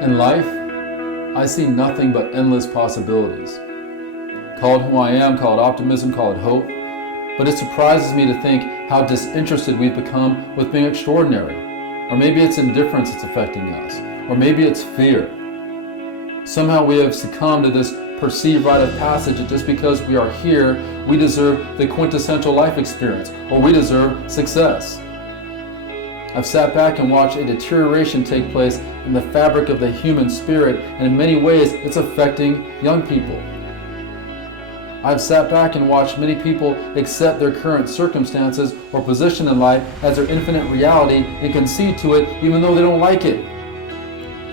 In life, I see nothing but endless possibilities. Call it who I am, call it optimism, call it hope, but it surprises me to think how disinterested we've become with being extraordinary. Or maybe it's indifference that's affecting us, or maybe it's fear. Somehow we have succumbed to this perceived rite of passage that just because we are here, we deserve the quintessential life experience, or we deserve success. I've sat back and watched a deterioration take place in the fabric of the human spirit, and in many ways it's affecting young people. I've sat back and watched many people accept their current circumstances or position in life as their infinite reality and concede to it even though they don't like it.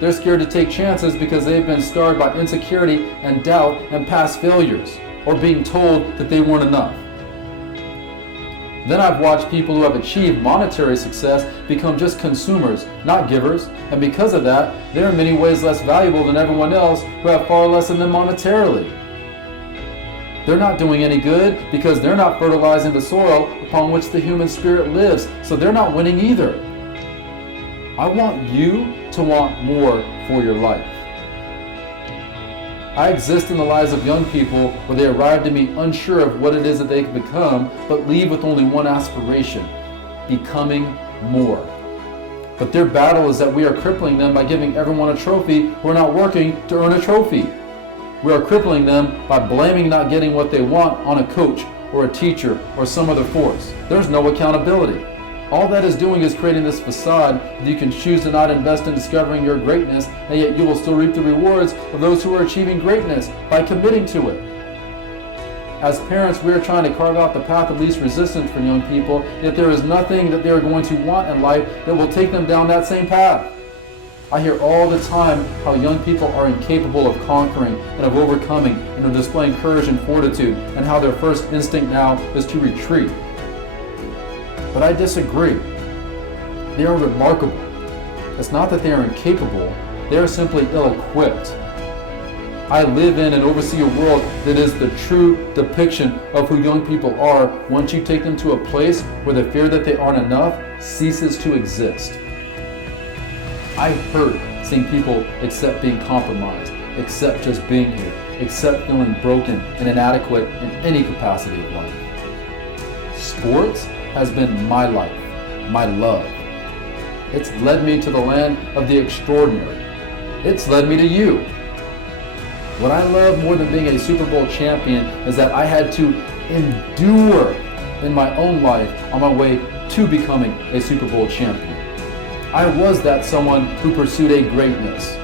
They're scared to take chances because they've been scarred by insecurity and doubt and past failures, or being told that they weren't enough. Then I've watched people who have achieved monetary success become just consumers, not givers, and because of that, they're in many ways less valuable than everyone else who have far less than them monetarily. They're not doing any good because they're not fertilizing the soil upon which the human spirit lives, so they're not winning either. I want you to want more for your life. I exist in the lives of young people where they arrive to me unsure of what it is that they can become, but leave with only one aspiration: becoming more. But their battle is that we are crippling them by giving everyone a trophy who are not working to earn a trophy. We are crippling them by blaming not getting what they want on a coach or a teacher or some other force. There's no accountability. All that is doing is creating this facade that you can choose to not invest in discovering your greatness, and yet you will still reap the rewards of those who are achieving greatness by committing to it. As parents, we are trying to carve out the path of least resistance for young people, yet there is nothing that they are going to want in life that will take them down that same path. I hear all the time how young people are incapable of conquering and of overcoming and of displaying courage and fortitude, and how their first instinct now is to retreat. But I disagree. They are remarkable. It's not that they are incapable, they are simply ill-equipped. I live in and oversee a world that is the true depiction of who young people are once you take them to a place where the fear that they aren't enough ceases to exist. I hurt seeing people accept being compromised, accept just being here, accept feeling broken and inadequate in any capacity of life. Sports has been my life, my love. It's led me to the land of the extraordinary. It's led me to you. What I love more than being a Super Bowl champion is that I had to endure in my own life on my way to becoming a Super Bowl champion. I was that someone who pursued a greatness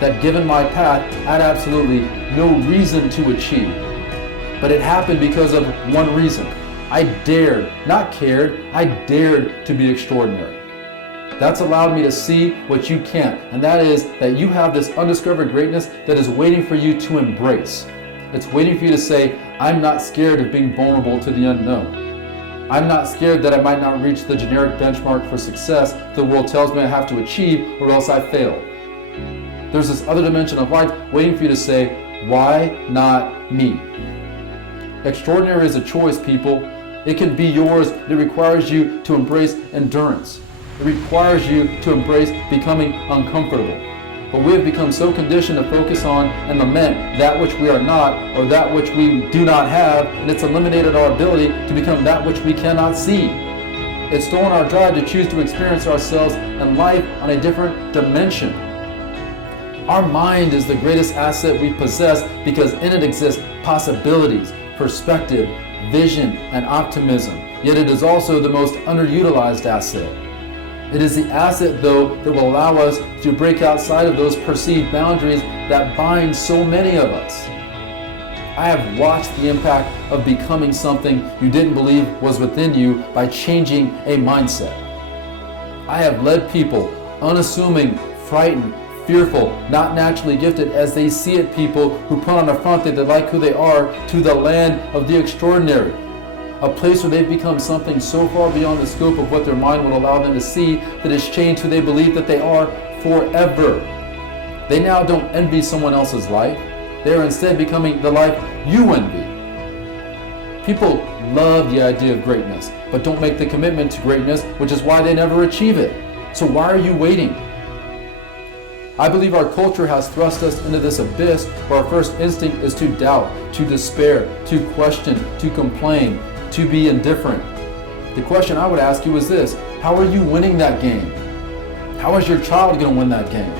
that, given my path, had absolutely no reason to achieve. But it happened because of one reason. I dared, not cared, I dared to be extraordinary. That's allowed me to see what you can't, and that is that you have this undiscovered greatness that is waiting for you to embrace. It's waiting for you to say, I'm not scared of being vulnerable to the unknown. I'm not scared that I might not reach the generic benchmark for success the world tells me I have to achieve, or else I fail. There's this other dimension of life waiting for you to say, why not me? Extraordinary is a choice, people. It can be yours. It requires you to embrace endurance. It requires you to embrace becoming uncomfortable. But we have become so conditioned to focus on and lament that which we are not, or that which we do not have, and it's eliminated our ability to become that which we cannot see. It's stolen our drive to choose to experience ourselves and life on a different dimension. Our mind is the greatest asset we possess because in it exist possibilities, perspective, vision, and optimism. Yet it is also the most underutilized asset. It is the asset, though, that will allow us to break outside of those perceived boundaries that bind so many of us. I have watched the impact of becoming something you didn't believe was within you by changing a mindset. I have led people, unassuming, frightened, fearful, not naturally gifted as they see it, people who put on a front that they like who they are, to the land of the extraordinary. A place where they've become something so far beyond the scope of what their mind would allow them to see that has changed who they believe that they are forever. They now don't envy someone else's life. They are instead becoming the life you envy. People love the idea of greatness, but don't make the commitment to greatness, which is why they never achieve it. So why are you waiting? I believe our culture has thrust us into this abyss where our first instinct is to doubt, to despair, to question, to complain, to be indifferent. The question I would ask you is this: how are you winning that game? How is your child going to win that game?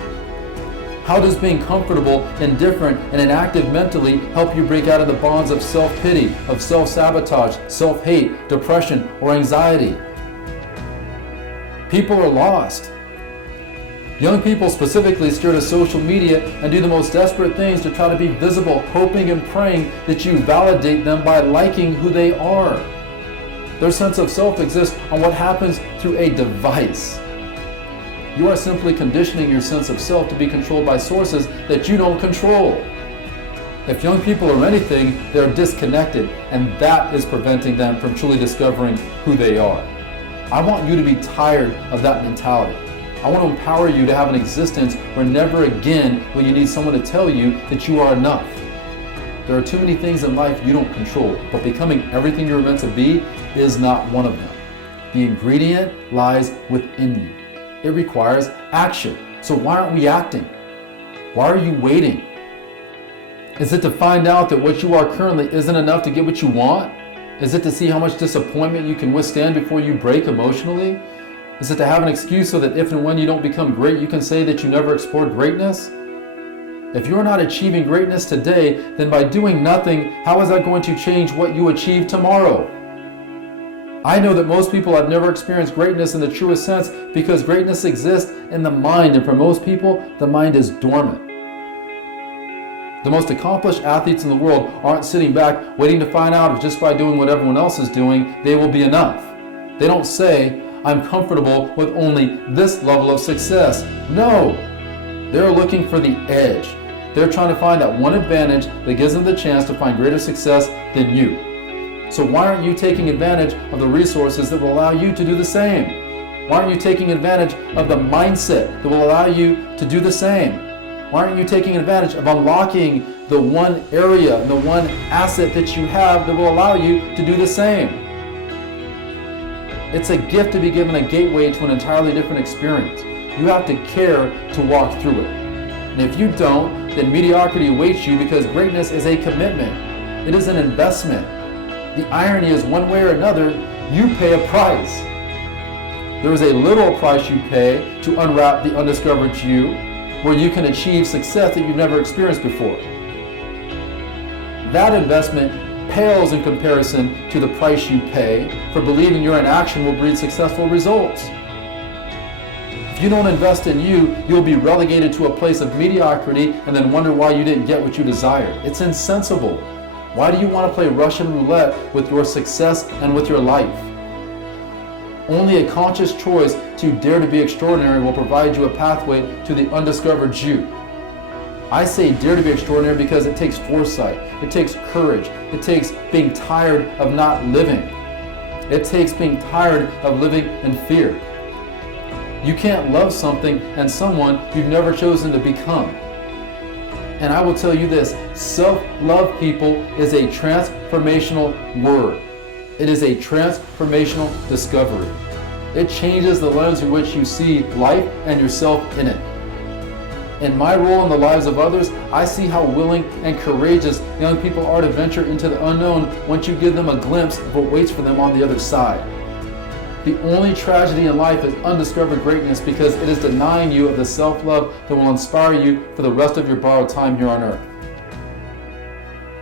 How does being comfortable, indifferent, and inactive mentally help you break out of the bonds of self-pity, of self-sabotage, self-hate, depression, or anxiety? People are lost. Young people specifically steer to social media and do the most desperate things to try to be visible, hoping and praying that you validate them by liking who they are. Their sense of self exists on what happens through a device. You are simply conditioning your sense of self to be controlled by sources that you don't control. If young people are anything, they're disconnected, and that is preventing them from truly discovering who they are. I want you to be tired of that mentality. I want to empower you to have an existence where never again will you need someone to tell you that you are enough. There are too many things in life you don't control, but becoming everything you're meant to be is not one of them. The ingredient lies within you. It requires action. So why aren't we acting? Why are you waiting? Is it to find out that what you are currently isn't enough to get what you want? Is it to see how much disappointment you can withstand before you break emotionally? Is it to have an excuse so that if and when you don't become great, you can say that you never explored greatness? If you're not achieving greatness today, then by doing nothing, how is that going to change what you achieve tomorrow? I know that most people have never experienced greatness in the truest sense because greatness exists in the mind, and for most people, the mind is dormant. The most accomplished athletes in the world aren't sitting back waiting to find out if just by doing what everyone else is doing, they will be enough. They don't say, I'm comfortable with only this level of success. No, they're looking for the edge. They're trying to find that one advantage that gives them the chance to find greater success than you. So why aren't you taking advantage of the resources that will allow you to do the same? Why aren't you taking advantage of the mindset that will allow you to do the same? Why aren't you taking advantage of unlocking the one area and the one asset that you have that will allow you to do the same? It's a gift to be given a gateway to an entirely different experience. You have to care to walk through it. And if you don't, then mediocrity awaits you because greatness is a commitment. It is an investment. The irony is one way or another, you pay a price. There is a literal price you pay to unwrap the undiscovered you, where you can achieve success that you've never experienced before. That investment pales in comparison to the price you pay for believing your inaction will breed successful results. If you don't invest in you, you'll be relegated to a place of mediocrity and then wonder why you didn't get what you desired. It's insensible. Why do you want to play Russian roulette with your success and with your life? Only a conscious choice to dare to be extraordinary will provide you a pathway to the undiscovered you. I say dare to be extraordinary because it takes foresight, it takes courage, it takes being tired of not living. It takes being tired of living in fear. You can't love something and someone you've never chosen to become. And I will tell you this, self-love, people, is a transformational word. It is a transformational discovery. It changes the lens through which you see life and yourself in it. In my role in the lives of others, I see how willing and courageous young people are to venture into the unknown once you give them a glimpse of what waits for them on the other side. The only tragedy in life is undiscovered greatness because it is denying you of the self-love that will inspire you for the rest of your borrowed time here on earth.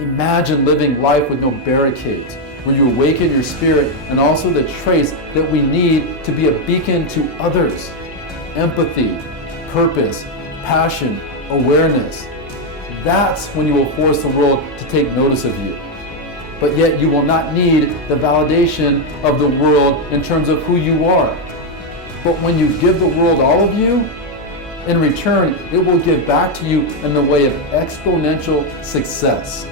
Imagine living life with no barricades, where you awaken your spirit and also the traits that we need to be a beacon to others. Empathy, purpose, passion, awareness. That's when you will force the world to take notice of you. But yet you will not need the validation of the world in terms of who you are. But when you give the world all of you, in return, it will give back to you in the way of exponential success.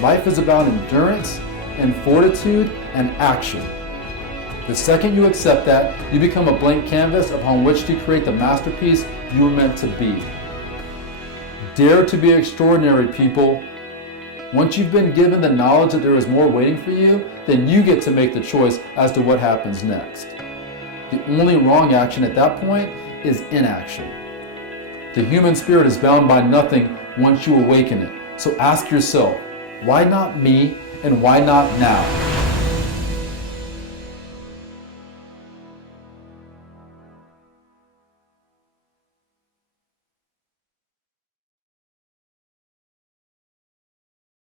Life is about endurance and fortitude and action. The second you accept that, you become a blank canvas upon which to create the masterpiece you were meant to be. Dare to be extraordinary, people. Once you've been given the knowledge that there is more waiting for you, then you get to make the choice as to what happens next. The only wrong action at that point is inaction. The human spirit is bound by nothing once you awaken it. So ask yourself, why not me and why not now?